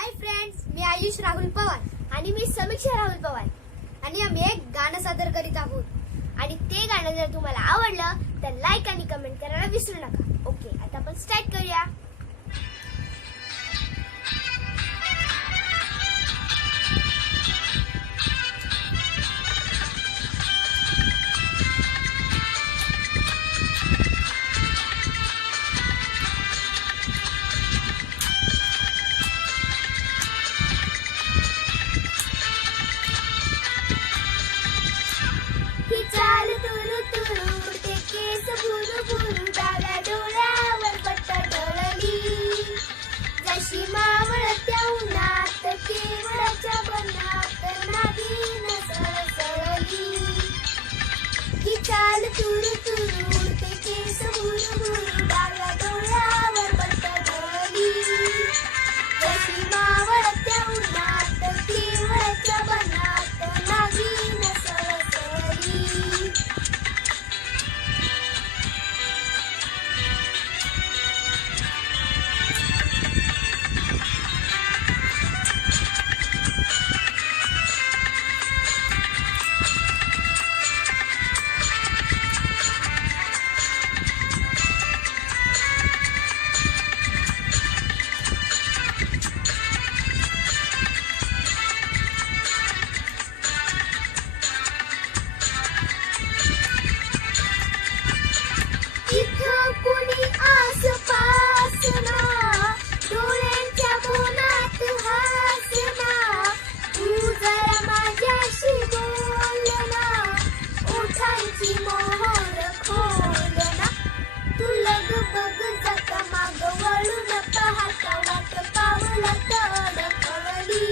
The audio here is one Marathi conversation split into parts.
हाय फ्रेंड्स, मी आयुष राहुल पवार आणि मी समीक्षा राहुल पवार आणि आम्ही एक गाणं सादर करीत आहोत। आणि ते गाणं जर तुम्हाला आवडलं तर लाईक आणि कमेंट करायला विसरू नका। ओके, आता आपण स्टार्ट करूया। ही चाल तुरु तुरु उडते केस बुरु बुरु डाव्या डोळ्यावर पट्ट डोळली जशी मावळत्या उन्हात केवळाच्या बनात नागिन सळसळली। ही चाल तुरु तुरु उडते केस बुरु बुरु डाव्या डोळ्यावर पट्ट डोळली जशी मावळत्या उन्हात केवळाच्या बनात नागिन सळसळली। इथं कुणी आसपास ना डोळ्यांच्या मोनात हासना तू जरा माझ्याशी बोल ना ओठांची मोहर खोल ना तू लगबग जाता माग वळून पाहता वाट पावलात अडकवली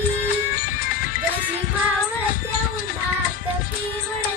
जशी मावळत्या उन्हात केवळ